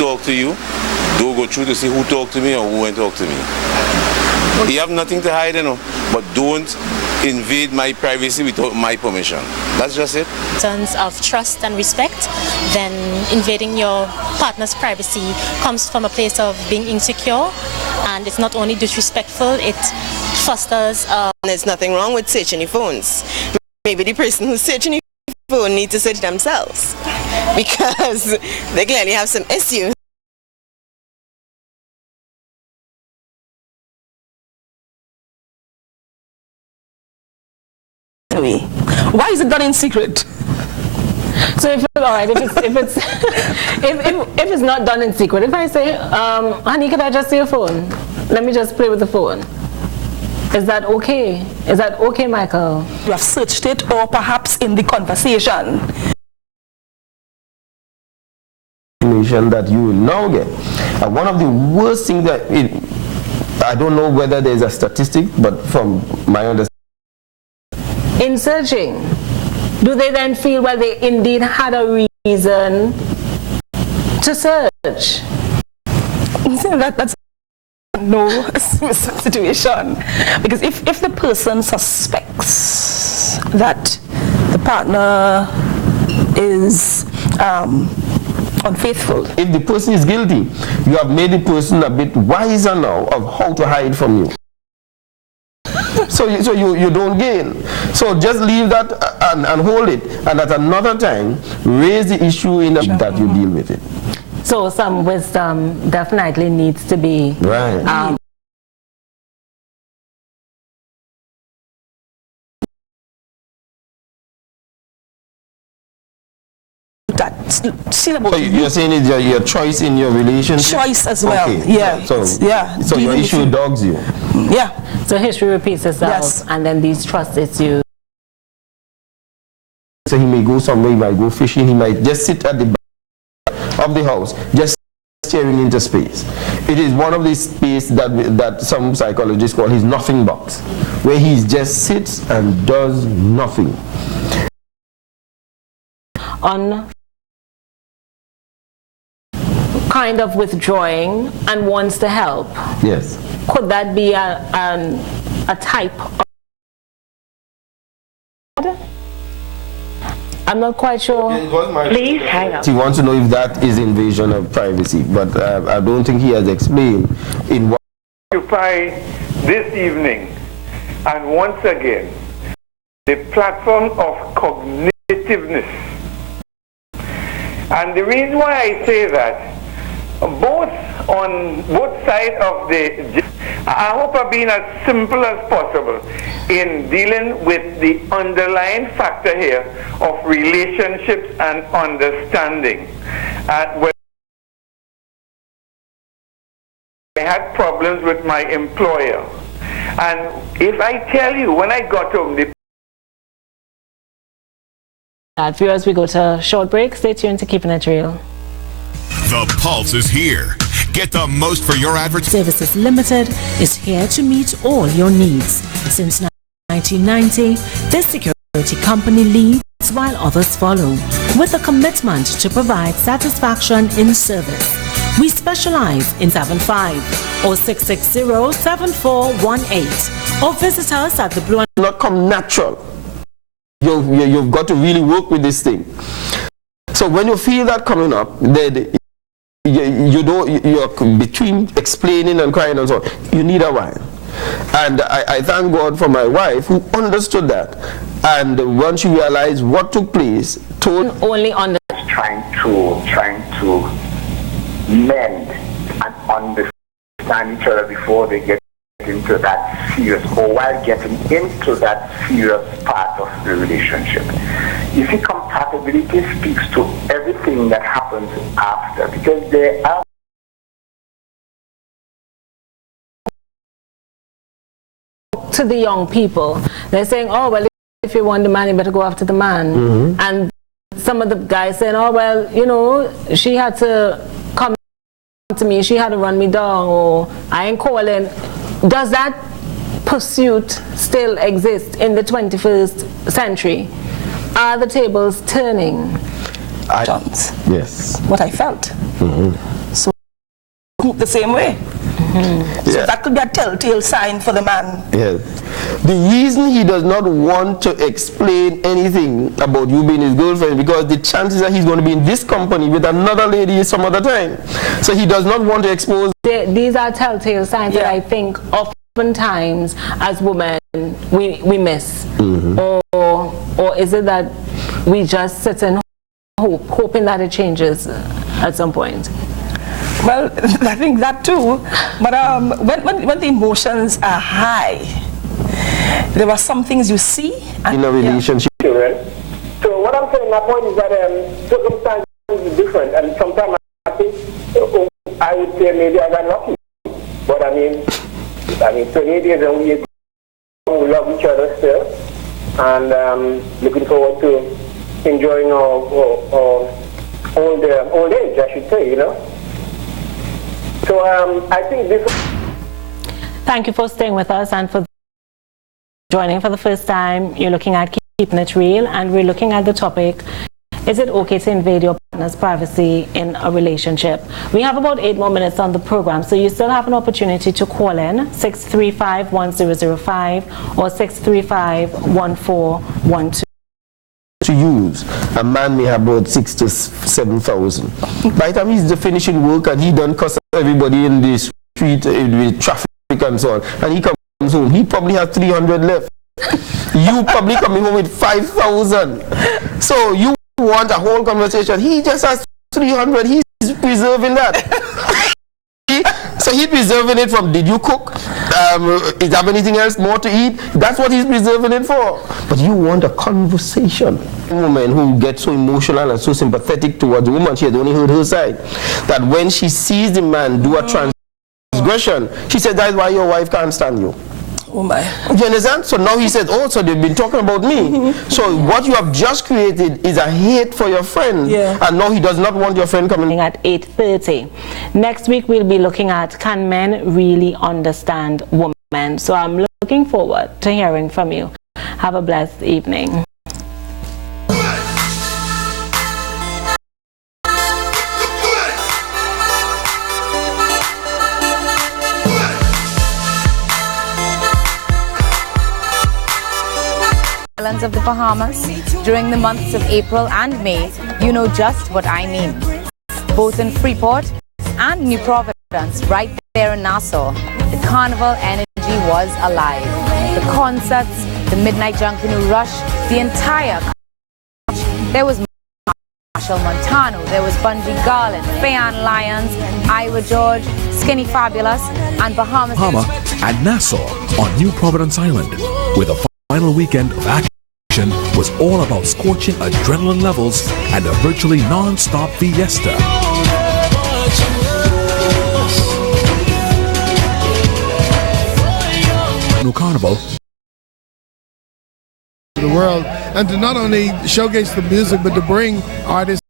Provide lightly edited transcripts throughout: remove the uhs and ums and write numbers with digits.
talk to you, don't go through to see who talked to me or who went to talk to me. You have nothing to hide, but don't invade my privacy without my permission. That's just it. In terms of trust and respect, then invading your partner's privacy comes from a place of being insecure, and it's not only disrespectful, it fosters. There's nothing wrong with searching your phones. Maybe the person who's searching your phone needs to search themselves because they clearly have some issues. Why is it done in secret? So if all right, if it's not done in secret, if I say, honey, could I just see your phone? Let me just play with the phone. Is that okay? Is that okay, Michael? You have searched it, or perhaps in the conversation. That you will now get. One of the worst things that I don't know whether there's a statistic, but from my understanding. In searching, do they then feel, well, they indeed had a reason to search? That's no situation. Because if the person suspects that the partner is unfaithful. If the person is guilty, you have made the person a bit wiser now of how to hide from you. So you don't gain. So just leave that and hold it, and at another time raise the issue in that you deal with it. So some wisdom definitely needs to be right. So you're saying it's your choice in your relationship? Choice as well. Okay. Yeah. So your issue dogs you. Yeah. So history repeats itself, yes. And then these trust issues. So he may go somewhere, he might go fishing, he might just sit at the back of the house, just staring into space. It is one of these spaces that some psychologists call his nothing box, where he just sits and does nothing. On kind of withdrawing and wants to help. Yes. Could that be a type of... I'm not quite sure. Please hang up. He wants to know if that is invasion of privacy, but I don't think he has explained in what... Occupy this evening, and once again, the platform of cognitiveness. And the reason why I say that, on both sides of the... I hope I've been as simple as possible in dealing with the underlying factor here of relationships and understanding. When I had problems with my employer, and if I tell you, when I got home, viewers, we go to a short break. Stay tuned to Keeping It Real. The Pulse is here. Get the most for your advertising. Services Limited is here to meet all your needs. Since 1990, this security company leads while others follow, with a commitment to provide satisfaction in service. We specialize in 75 or 660-7418, or visit us at the Blue. Not come natural. You've got to really work with this thing. So when you feel that coming up, you're between explaining and crying and so on, you need a while. And I thank God for my wife who understood that. And once you realize what took place, only on the trying to mend and understand each other before they get into that serious, or while getting into that serious part of the relationship. You see, compatibility speaks to everything that happens after, because there are to the young people. They're saying, oh, well, if you want the man, you better go after the man. Mm-hmm. And some of the guys saying, oh, well, you know, she had to come to me, she had to run me down, or I ain't calling. Does that pursuit still exist in the 21st century? Are the tables turning? Yes. What I felt. Mm-hmm. hoop the same way. So Yeah. that could be a telltale sign for the man. Yes. The reason he does not want to explain anything about you being his girlfriend, because the chances are he's going to be in this company with another lady some other time. So he does not want to expose. These are telltale signs that I think oftentimes as women we miss. Or is it that we just sit and hoping that it changes at some point? Well, I think that too. But when the emotions are high, there are some things you see In a relationship. So what I'm saying, my point is that circumstances are different, and sometimes I think I would say maybe I got lucky. But I mean, 28 years and we love each other still, and looking forward to enjoying our old age, I should say, you know. So I think this. Thank you for staying with us and for joining for the first time. You're looking at Keeping It Real, and we're looking at the topic, is it okay to invade your partner's privacy in a relationship? We have about 8 more minutes on the program, so you still have an opportunity to call in 635-1005 or 635-1412. To use, a man may have about 6,000 to 7,000. By the time he's finishing work and he done cuss everybody in the street with traffic and so on, and he comes home, he probably has 300 left. You probably coming home with 5,000. So you want a whole conversation. He just has 300. He's preserving that. So he's preserving it from, did you cook? Is there anything else more to eat? That's what he's preserving it for. But you want a conversation. A woman who gets so emotional and so sympathetic towards the woman, she has only heard her side. That when she sees the man do a transgression, she said, that's why your wife can't stand you. Oh my. Do you understand? So now he said, oh, so they've been talking about me. So what you have just created is a hate for your friend. Yeah. And now he does not want your friend coming. At 8:30. Next week we'll be looking at, can men really understand women? So I'm looking forward to hearing from you. Have a blessed evening. Islands of the Bahamas during the months of April and May, you know just what I mean. Both in Freeport and New Providence, right there in Nassau, the carnival energy was alive. The concerts, the midnight junkanoo rush, the entire there was Marshall Montano, there was Bungie Garland, Fayan Lyons, Iowa George, Skinny Fabulous, and Bahamas and Nassau on New Providence Island, with a final weekend of action was all about scorching adrenaline levels and a virtually non-stop fiesta. New Carnival. The world, and to not only showcase the music but to bring artists.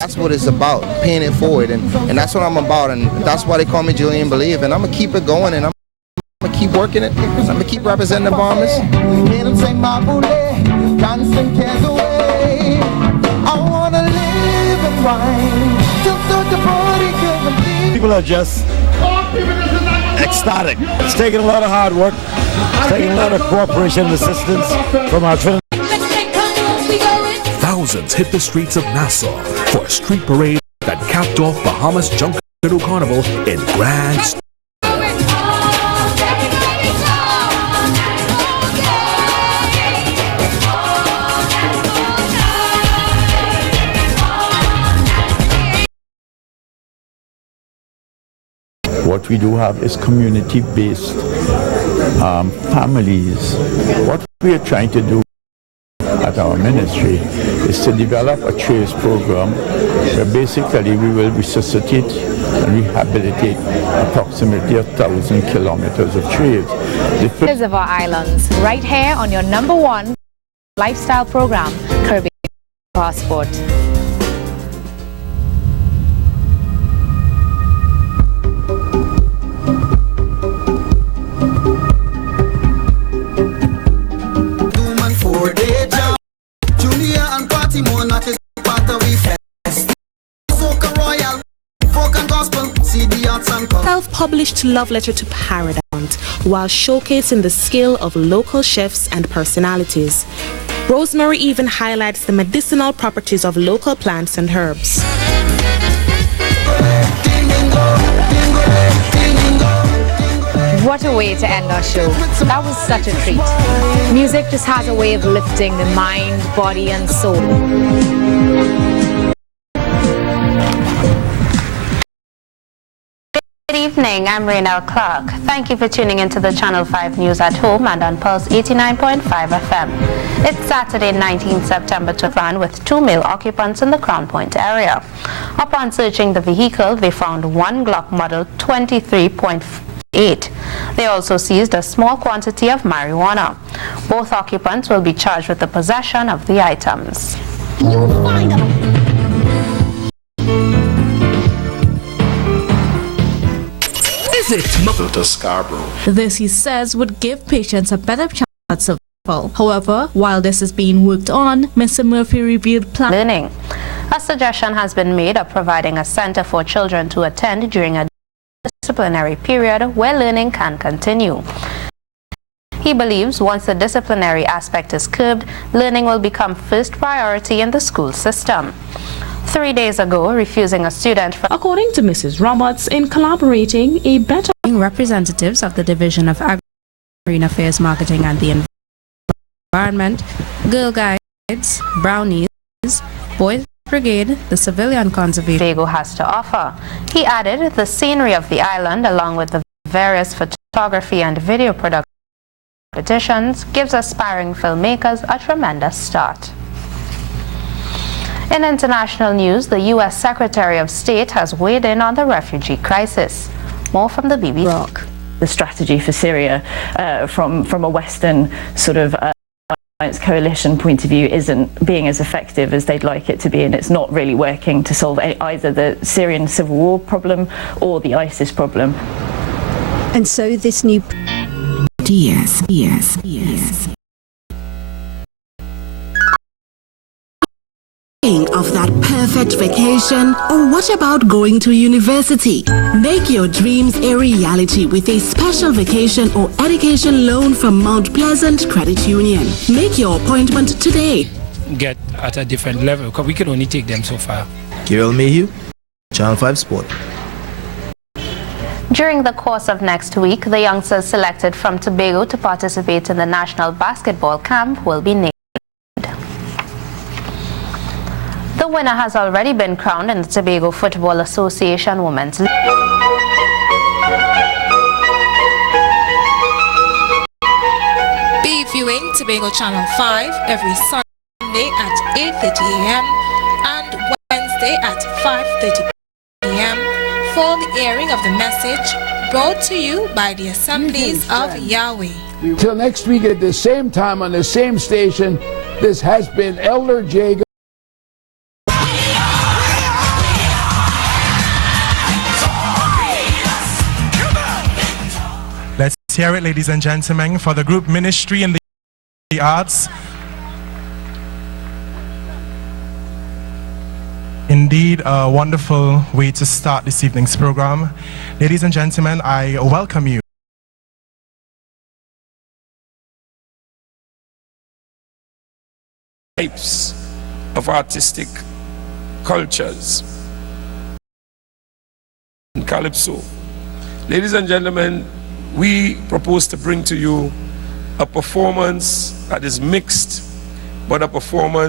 That's what it's about, paying it forward, and that's what I'm about, and that's why they call me Julian Believe, and I'm gonna keep it going, and I'm gonna keep working it, I'm gonna keep representing the Bahamas. People are just ecstatic. It's taking a lot of hard work, it's taking a lot of cooperation and assistance from our Trinidad. Thousands hit the streets of Nassau for a street parade that capped off Bahamas Junkanoo Carnival in grand style. What we do have is community-based families. What we are trying to do at our ministry is to develop a trails program where basically we will resuscitate and rehabilitate approximately 1,000 kilometers of trails. Of our islands, right here on your #1 lifestyle program, Caribbean Passport. Self-published love letter to Paramount while showcasing the skill of local chefs and personalities. Rosemary even highlights the medicinal properties of local plants and herbs. What a way to end our show. That was such a treat. Music just has a way of lifting the mind, body and soul. Good evening, I'm Raynell Clark. Thank you for tuning into the Channel 5 News at home and on Pulse 89.5 FM. It's Saturday, 19th September, to van with 2 male occupants in the Crown Point area. Upon searching the vehicle, they found one Glock model 23.8. They also seized a small quantity of marijuana. Both occupants will be charged with the possession of the items. To Scarborough. This, he says, would give patients a better chance at survival. However, while this is being worked on, Mr. Murphy revealed plans. Learning. A suggestion has been made of providing a center for children to attend during a disciplinary period where learning can continue. He believes once the disciplinary aspect is curbed, learning will become first priority in the school system. 3 days ago, refusing a student from... According to Mrs. Roberts, in collaborating, a better... Representatives of the Division of Agrarian Affairs, Marketing and the Environment, Girl Guides, Brownies, Boys Brigade, the Civilian Conservation... Tobago has to offer. He added the scenery of the island, along with the various photography and video production competitions, gives aspiring filmmakers a tremendous start. In international news, the U.S. Secretary of State has weighed in on the refugee crisis. More from the BBC. The strategy for Syria from a Western sort of coalition point of view isn't being as effective as they'd like it to be, and it's not really working to solve either the Syrian civil war problem or the ISIS problem. And so this new... Yes. Of that perfect vacation? Or what about going to university? Make your dreams a reality with a special vacation or education loan from Mount Pleasant Credit Union. Make your appointment today. Get at a different level because we can only take them so far. Kirill Mayhew, Channel 5 Sport. During the course of next week, the youngsters selected from Tobago to participate in the National Basketball Camp will be named. The winner has already been crowned in the Tobago Football Association Women's League. Be viewing Tobago Channel 5 every Sunday at 8:30 a.m. and Wednesday at 5:30 p.m. for the airing of the message brought to you by the Assemblies of Yahweh. Till next week at the same time on the same station, this has been Elder Jacob. Let's hear it, ladies and gentlemen, for the group Ministry in the Arts. Indeed, a wonderful way to start this evening's program. Ladies and gentlemen, I welcome you. Types of artistic cultures in Calypso. Ladies and gentlemen, we propose to bring to you a performance that is mixed, but a performance